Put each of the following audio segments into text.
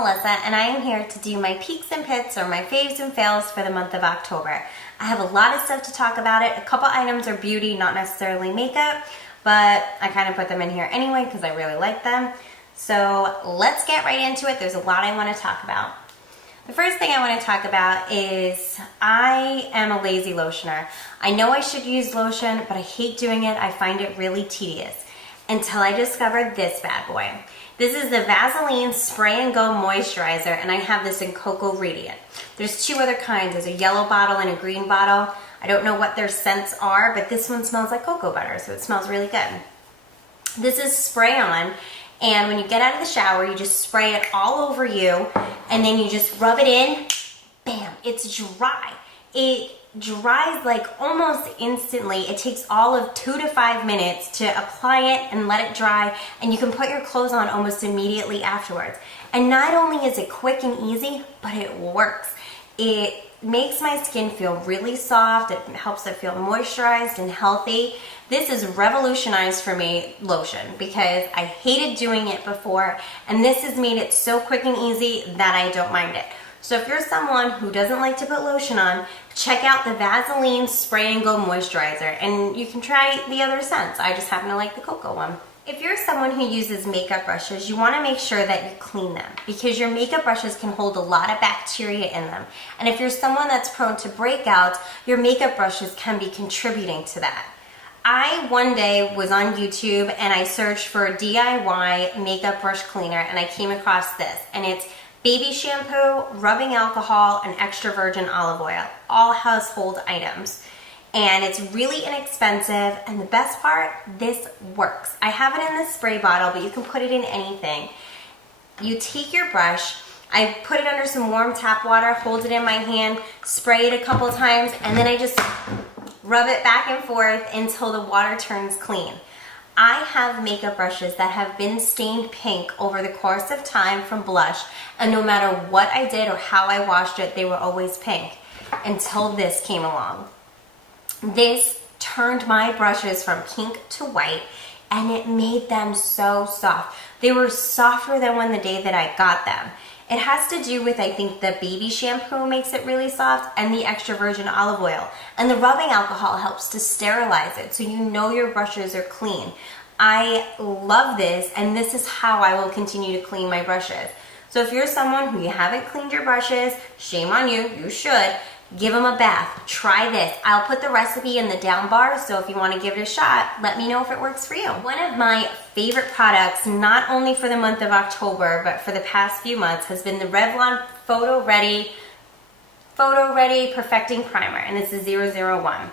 Melissa, and I am here to do my peaks and pits, or my faves and fails for the month of October. I have a lot of stuff to talk about it. A couple items are beauty, not necessarily makeup, but I kind of put them in here anyway because I really like them. So let's get right into it. There's a lot I want to talk about. The first thing I want to talk about is I am a lazy lotioner. I know I should use lotion, but I hate doing it. I find it really tedious until I discovered this bad boy. This is the Vaseline Spray and Go Moisturizer, and I have this in Cocoa Radiant. There's two other kinds. There's a yellow bottle and a green bottle. I don't know what their scents are, but this one smells like cocoa butter, so it smells really good. This is spray on, and when you get out of the shower, you just spray it all over you, and then you just rub it in. Bam, it's dry. It dries like almost instantly. It takes all of 2 to 5 minutes to apply it and let it dry, and you can put your clothes on almost immediately afterwards. And not only is it quick and easy, but it works. It makes my skin feel really soft. It helps it feel moisturized and healthy. This is revolutionized for me lotion because I hated doing it before, and this has made it so quick and easy that I don't mind it. So if you're someone who doesn't like to put lotion on, check out the Vaseline Spray and Go Moisturizer, and you can try the other scents. I just happen to like the cocoa one. If you're someone who uses makeup brushes, you want to make sure that you clean them because your makeup brushes can hold a lot of bacteria in them. And if you're someone that's prone to breakouts, your makeup brushes can be contributing to that. I one day was on YouTube and I searched for a DIY makeup brush cleaner, and I came across this, and it's baby shampoo, rubbing alcohol, and extra virgin olive oil, all household items. And it's really inexpensive, and the best part, this works. I have it in this spray bottle, but you can put it in anything. You take your brush, I put it under some warm tap water, hold it in my hand, spray it a couple times, and then I just rub it back and forth until the water turns clean. I have makeup brushes that have been stained pink over the course of time from blush, and no matter what I did or how I washed it, they were always pink until this came along. This turned my brushes from pink to white, and it made them so soft. They were softer than when the day that I got them. It has to do with, I think, the baby shampoo makes it really soft, and the extra virgin olive oil. And the rubbing alcohol helps to sterilize it, so you know your brushes are clean. I love this, and this is how I will continue to clean my brushes. So if you're someone who you haven't cleaned your brushes, shame on you, you should. Give them a bath. Try this. I'll put the recipe in the down bar, so if you want to give it a shot, let me know if it works for you. One of my favorite products, not only for the month of October, but for the past few months, has been the Revlon Photo Ready Perfecting Primer, and it's the 001.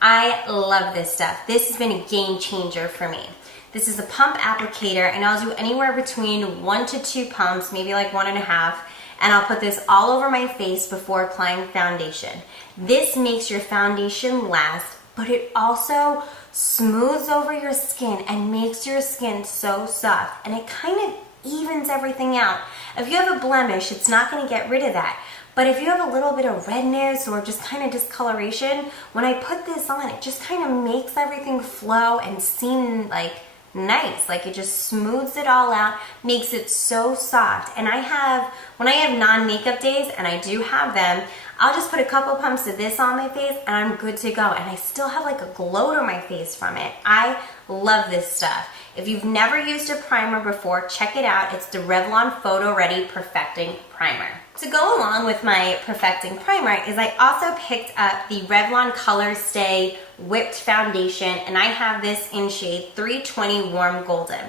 I love this stuff. This has been a game changer for me. This is a pump applicator, and I'll do anywhere between 1 to 2 pumps, maybe like 1.5, and I'll put this all over my face before applying foundation. This makes your foundation last, but it also smooths over your skin and makes your skin so soft, and it kind of evens everything out. If you have a blemish, it's not going to get rid of that. But if you have a little bit of redness or just kind of discoloration, when I put this on, it just kind of makes everything flow and seem like nice. Like it just smooths it all out, makes it so soft. And when I have non-makeup days, and I do have them, I'll just put a couple pumps of this on my face and I'm good to go. And I still have like a glow to my face from it. I love this stuff. If you've never used a primer before, check it out. It's the Revlon Photo Ready Perfecting Primer. To go along with my Perfecting Primer is I also picked up the Revlon Color Stay Whipped Foundation, and I have this in shade 320 Warm Golden.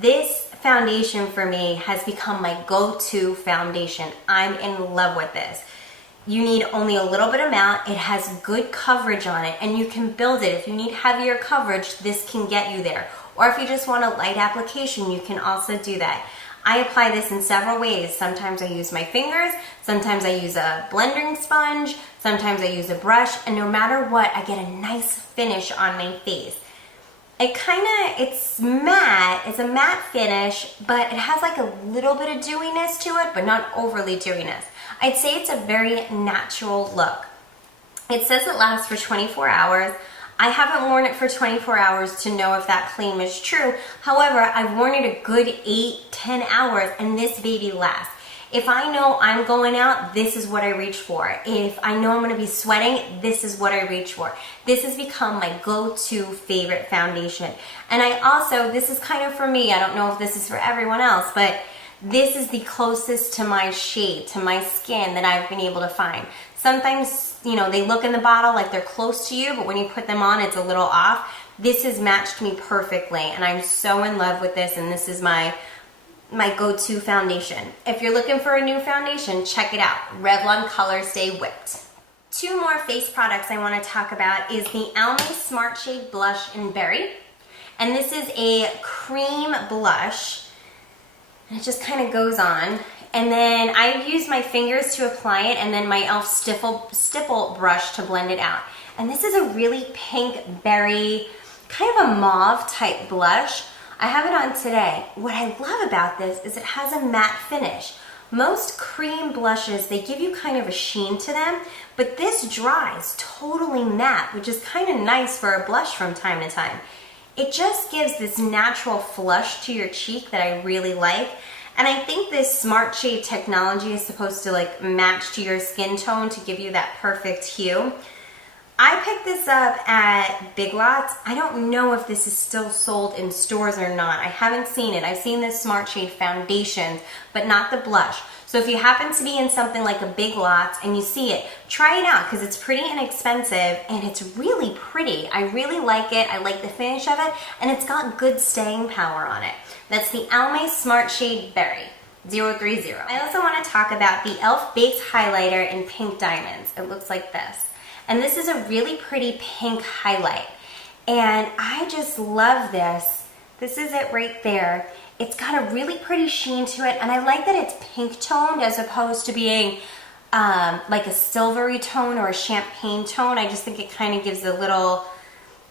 This foundation for me has become my go-to foundation. I'm in love with this. You need only a little bit amount. It has good coverage on it, and you can build it. If you need heavier coverage, this can get you there. Or if you just want a light application, you can also do that. I apply this in several ways. Sometimes I use my fingers, sometimes I use a blending sponge, sometimes I use a brush, and no matter what, I get a nice finish on my face. It's matte, it's a matte finish, but it has like a little bit of dewiness to it, but not overly dewiness. I'd say it's a very natural look. It says it lasts for 24 hours. I haven't worn it for 24 hours to know if that claim is true. However, I've worn it a good 8-10 hours, and this baby lasts. If I know I'm going out, this is what I reach for. If I know I'm gonna be sweating, this is what I reach for. This has become my go-to favorite foundation. And I also, this is kind of for me, I don't know if this is for everyone else, but this is the closest to my shade, to my skin that I've been able to find. Sometimes, you know, they look in the bottle like they're close to you, but when you put them on, it's a little off. This has matched me perfectly, and I'm so in love with this, and this is my go-to foundation. If you're looking for a new foundation, check it out. Revlon Color Stay Whipped. Two more face products I want to talk about is the Almay Smart Shade Blush in Berry. And this is a cream blush. And it just kind of goes on. And then I use my fingers to apply it, and then my e.l.f. stipple brush to blend it out. And this is a really pink berry, kind of a mauve type blush. I have it on today. What I love about this is it has a matte finish. Most cream blushes, they give you kind of a sheen to them, but this dries totally matte, which is kind of nice for a blush from time to time. It just gives this natural flush to your cheek that I really like. And I think this Smart Shade technology is supposed to like match to your skin tone to give you that perfect hue. I picked this up at Big Lots. I don't know if this is still sold in stores or not. I haven't seen it. I've seen this Smart Shade foundation, but not the blush. So if you happen to be in something like a Big Lots and you see it, try it out because it's pretty inexpensive and it's really pretty. I really like it. I like the finish of it, and it's got good staying power on it. That's the Almay Smart Shade Berry 030. I also want to talk about the e.l.f. Baked Highlighter in Pink Diamonds. It looks like this. And this is a really pretty pink highlight. And I just love this. This is it right there. It's got a really pretty sheen to it, and I like that it's pink toned as opposed to being like a silvery tone or a champagne tone. I just think it kind of gives a little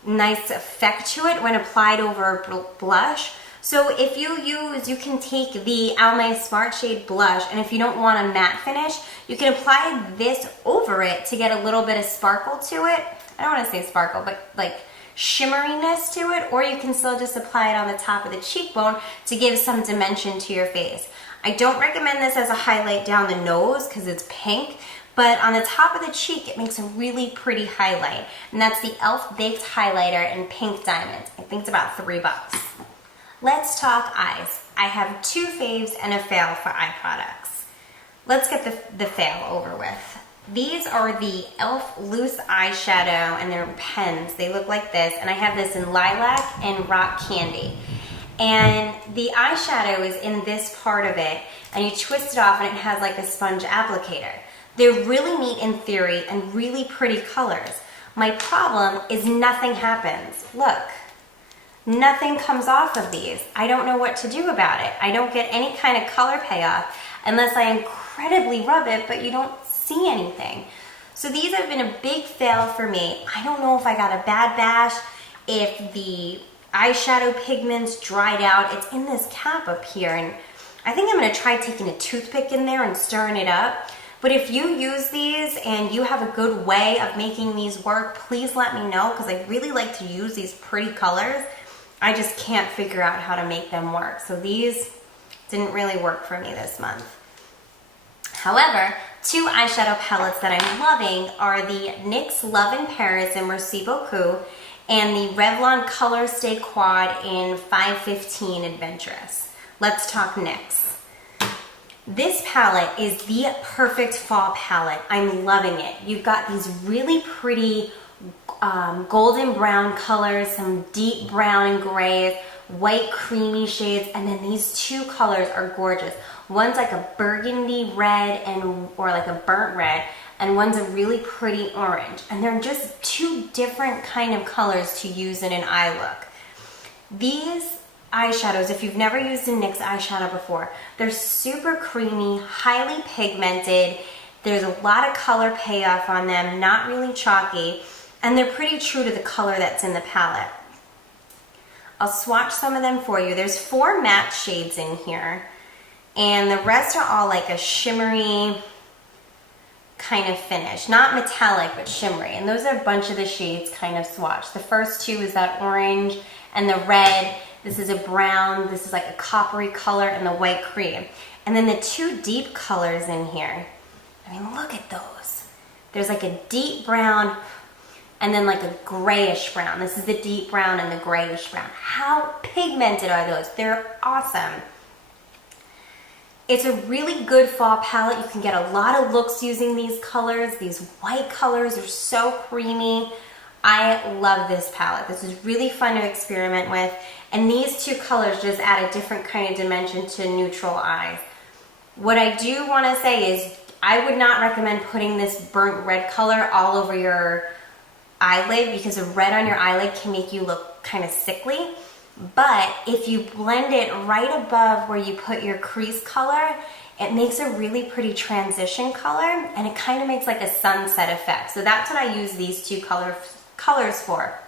nice effect to it when applied over a blush. So if you can take the Almay Smart Shade blush, and if you don't want a matte finish, you can apply this over it to get a little bit of sparkle to it. I don't want to say sparkle, but like shimmeriness to it, or you can still just apply it on the top of the cheekbone to give some dimension to your face. I don't recommend this as a highlight down the nose because it's pink, but on the top of the cheek it makes a really pretty highlight, and that's the e.l.f. Baked Highlighter in Pink Diamonds. I think it's about $3. Let's talk eyes. I have two faves and a fail for eye products. Let's get the fail over with. These are the e.l.f. Loose Eyeshadow, and they're pens. They look like this, and I have this in Lilac and Rock Candy. And the eyeshadow is in this part of it, and you twist it off and it has like a sponge applicator. They're really neat in theory and really pretty colors. My problem is nothing happens. Look. Nothing comes off of these. I don't know what to do about it. I don't get any kind of color payoff unless I incredibly rub it, but you don't see anything. So these have been a big fail for me. I don't know if I got a bad bash, if the eyeshadow pigments dried out. It's in this cap up here, and I think I'm gonna try taking a toothpick in there and stirring it up. But if you use these and you have a good way of making these work, please let me know, because I really like to use these pretty colors. I just can't figure out how to make them work. So these didn't really work for me this month. However, two eyeshadow palettes that I'm loving are the NYX Love in Paris in Merci Beaucoup and the Revlon Color Stay Quad in 515 Adventurous. Let's talk NYX. This palette is the perfect fall palette. I'm loving it. You've got these really pretty golden brown colors, some deep brown and grays, white creamy shades, and then these two colors are gorgeous. One's like a burgundy red or like a burnt red, and one's a really pretty orange. And they're just two different kind of colors to use in an eye look. These eyeshadows, if you've never used a NYX eyeshadow before, they're super creamy, highly pigmented. There's a lot of color payoff on them, not really chalky. And they're pretty true to the color that's in the palette. I'll swatch some of them for you. There's 4 matte shades in here, and the rest are all like a shimmery kind of finish. Not metallic, but shimmery. And those are a bunch of the shades kind of swatched. The first 2 is that orange and the red. This is a brown. This is like a coppery color, and the white cream. And then the two deep colors in here, I mean, look at those. There's like a deep brown and then like a grayish brown. This is the deep brown and the grayish brown. How pigmented are those? They're awesome. It's a really good fall palette. You can get a lot of looks using these colors. These white colors are so creamy. I love this palette. This is really fun to experiment with. And these two colors just add a different kind of dimension to neutral eyes. What I do want to say is I would not recommend putting this burnt red color all over your eyelid because the red on your eyelid can make you look kind of sickly. But if you blend it right above where you put your crease color, it makes a really pretty transition color and it kind of makes like a sunset effect. So that's what I use these two colors for.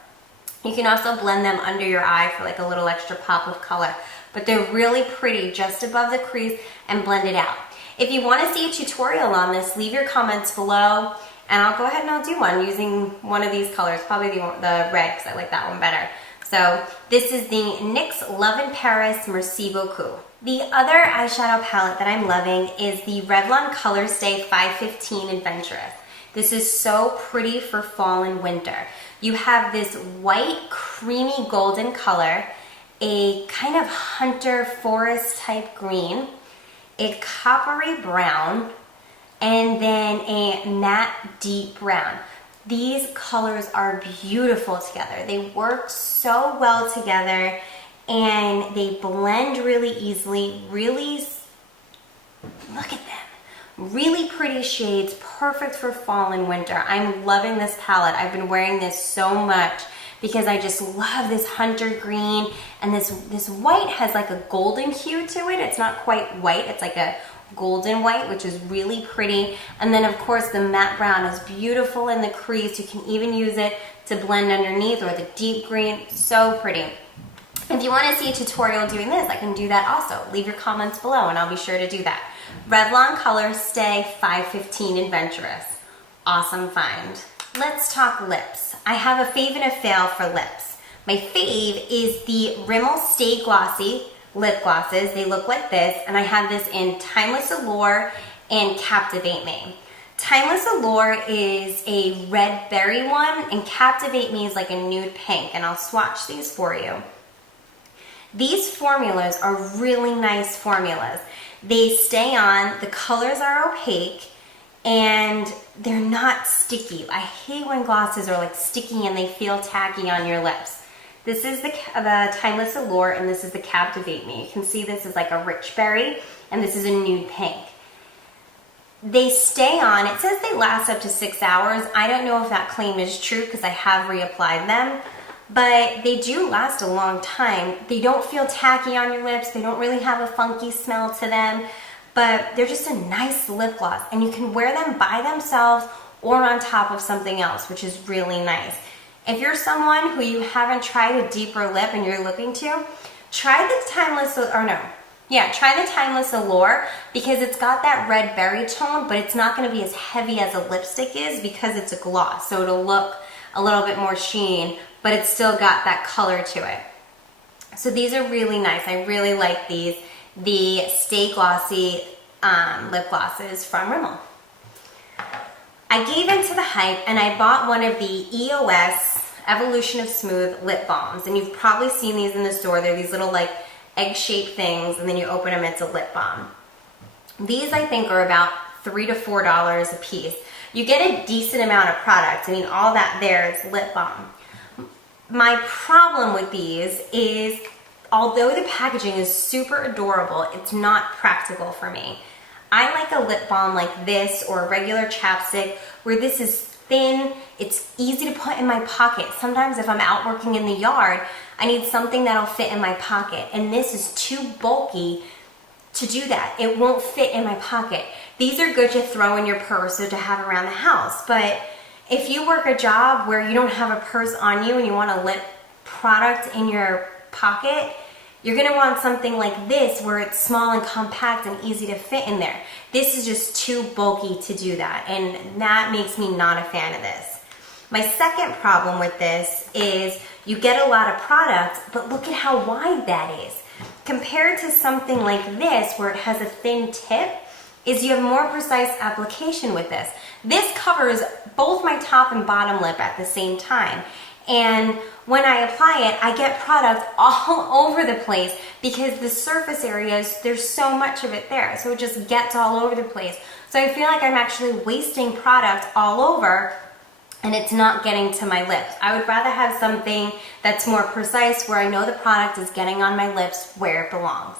You can also blend them under your eye for like a little extra pop of color. But they're really pretty just above the crease and blend it out. If you want to see a tutorial on this, leave your comments below and I'll go ahead and I'll do one using one of these colors, probably the red because I like that one better. So this is the NYX Love in Paris Merci Beaucoup. The other eyeshadow palette that I'm loving is the Revlon Colorstay 515 Adventurous. This is so pretty for fall and winter. You have this white creamy golden color, a kind of hunter forest type green, a coppery brown, and then a matte deep brown. These colors are beautiful together. They work so well together and they blend really easily. Really, look at them. Really pretty shades, perfect for fall and winter. I'm loving this palette. I've been wearing this so much because I just love this hunter green, and this white has like a golden hue to it. It's not quite white, it's like a golden white, which is really pretty. And then of course the matte brown is beautiful in the crease. You can even use it to blend underneath, or the deep green, so pretty. If you want to see a tutorial doing this, I can do that also. Leave your comments below and I'll be sure to do that. Revlon Colorstay 515 Adventurous. Awesome find. Let's talk lips. I have a fave and a fail for lips. My fave is the Rimmel Stay Glossy lip glosses. They look like this, and I have this in Timeless Allure and Captivate Me. Timeless Allure is a red berry one, and Captivate Me is like a nude pink, and I'll swatch these for you. These formulas are really nice formulas. They stay on, the colors are opaque, and they're not sticky. I hate when glosses are like sticky and they feel tacky on your lips. This is the Timeless Allure, and this is the Captivate Me. You can see this is like a rich berry, and this is a nude pink. They stay on, it says they last up to 6 hours. I don't know if that claim is true because I have reapplied them, but they do last a long time. They don't feel tacky on your lips. They don't really have a funky smell to them, but they're just a nice lip gloss, and you can wear them by themselves or on top of something else, which is really nice. If you're someone who you haven't tried a deeper lip and you're looking to, try the Timeless Allure, because it's got that red berry tone, but it's not going to be as heavy as a lipstick is because it's a gloss, so it'll look a little bit more sheen, but it's still got that color to it. So these are really nice. I really like these. The Stay Glossy lip glosses from Rimmel. I gave into the hype and I bought one of the EOS Evolution of Smooth lip balms, and you've probably seen these in the store. They're these little like egg-shaped things, and then you open them, it's a lip balm. These I think are about $3 to $4 a piece. You get a decent amount of product. I mean, all that there is lip balm. My problem with these is, although the packaging is super adorable, it's not practical for me. I like a lip balm like this, or a regular chapstick, where this is thin, it's easy to put in my pocket. Sometimes if I'm out working in the yard, I need something that'll fit in my pocket, and this is too bulky to do that. It won't fit in my pocket. These are good to throw in your purse or to have around the house, but if you work a job where you don't have a purse on you and you want a lip product in your pocket, you're gonna want something like this where it's small and compact and easy to fit in there. This is just too bulky to do that, and that makes me not a fan of this. My second problem with this is you get a lot of product, but look at how wide that is. compared to something like this where it has a thin tip, is you have more precise application with this. This covers both my top and bottom lip at the same time. And when I apply it, I get product all over the place because the surface areas, there's so much of it there. So it just gets all over the place. So I feel like I'm actually wasting product all over and it's not getting to my lips. I would rather have something that's more precise where I know the product is getting on my lips where it belongs.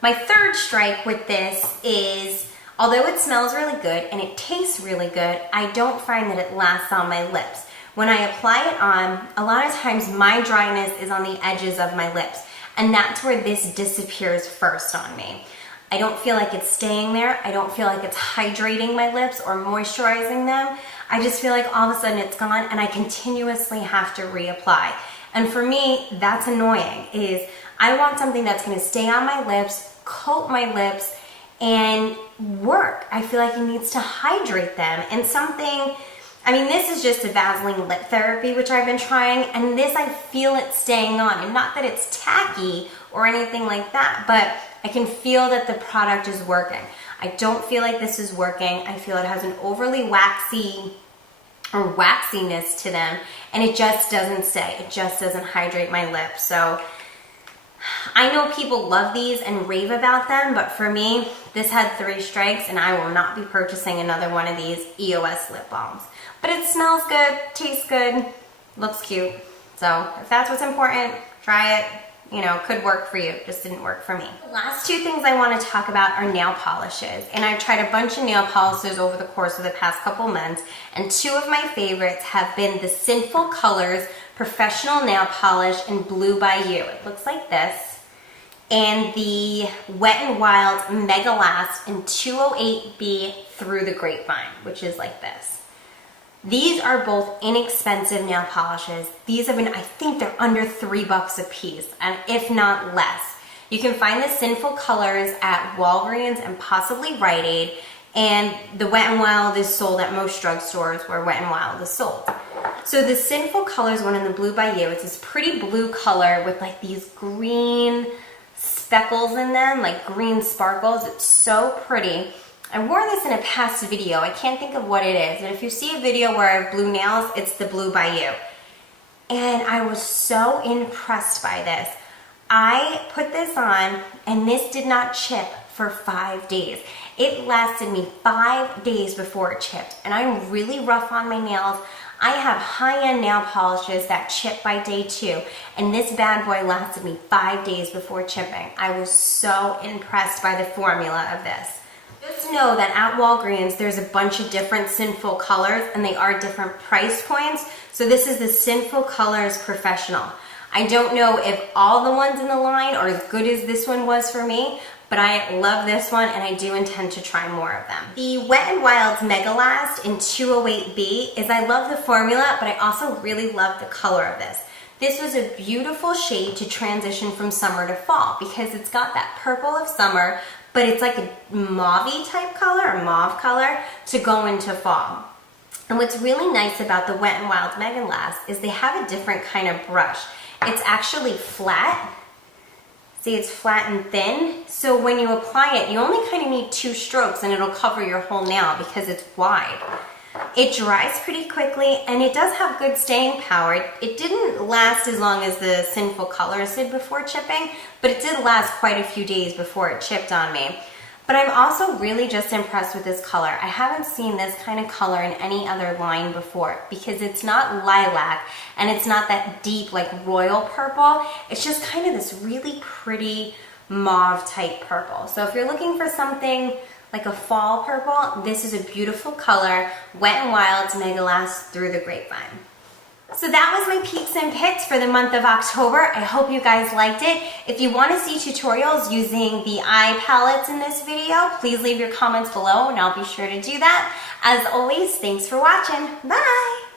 My third strike with this is, although it smells really good and it tastes really good, I don't find that it lasts on my lips. When I apply it on, a lot of times my dryness is on the edges of my lips, and that's where this disappears first on me. I don't feel like it's staying there. I don't feel like it's hydrating my lips or moisturizing them. I just feel like all of a sudden it's gone and I continuously have to reapply. And for me, that's annoying, is I want something that's gonna stay on my lips, coat my lips, and work. I feel like it needs to hydrate them. And something, I mean, this is just a Vaseline lip therapy, which I've been trying, and this, I feel it staying on. And not that it's tacky or anything like that, but I can feel that the product is working. I don't feel like this is working. I feel it has an overly waxy or waxiness to them, and it just doesn't stay. It just doesn't hydrate my lips. So I know people love these and rave about them, but for me, this had 3 strikes and I will not be purchasing another one of these EOS lip balms. But it smells good, tastes good, looks cute. So if that's what's important, try it. You know, could work for you, just didn't work for me. The last 2 things I want to talk about are nail polishes. And I've tried a bunch of nail polishes over the course of the past couple months, and 2 of my favorites have been the Sinful Colors Professional Nail Polish in Blue by You. It looks like this. And the WetnWild Mega Last in 208B Through the Grapevine, which is like this. These are both inexpensive nail polishes. These have been, I think they're under $3 a piece, and if not less. You can find the Sinful Colors at Walgreens and possibly Rite Aid, and the WetnWild is sold at most drugstores where WetnWild is sold. So the Sinful Colors one in the Blue by You, it's this pretty blue color with like these green speckles in them, like green sparkles. It's so pretty. I wore this in a past video. I can't think of what it is. And if you see a video where I have blue nails, it's the Blue by You. And I was so impressed by this. I put this on and this did not chip for 5 days. It lasted me 5 days before it chipped. And I'm really rough on my nails. I have high-end nail polishes that chip by day 2. And this bad boy lasted me 5 days before chipping. I was so impressed by the formula of this. Just know that at Walgreens, there's a bunch of different Sinful Colors and they are different price points. So this is the Sinful Colors Professional. I don't know if all the ones in the line are as good as this one was for me, but I love this one and I do intend to try more of them. The WetnWild's Mega Last in 208B is, I love the formula, but I also really love the color of this. This was a beautiful shade to transition from summer to fall because it's got that purple of summer, but it's like a mauve-y type color, or mauve color, to go into fall. And what's really nice about the WetnWild Mega Last is they have a different kind of brush. It's actually flat. See, it's flat and thin. So when you apply it, you only kind of need 2 strokes and it'll cover your whole nail because it's wide. It dries pretty quickly and it does have good staying power. It didn't last as long as the Sinful Colors did before chipping, but it did last quite a few days before it chipped on me. But I'm also really just impressed with this color. I haven't seen this kind of color in any other line before because it's not lilac and it's not that deep like royal purple. It's just kind of this really pretty mauve type purple. So if you're looking for something like a fall purple, this is a beautiful color, WetnWild's Mega Last Through the Grapevine. So that was my peeks and picks for the month of October. I hope you guys liked it. If you want to see tutorials using the eye palettes in this video, please leave your comments below and I'll be sure to do that. As always, thanks for watching. Bye!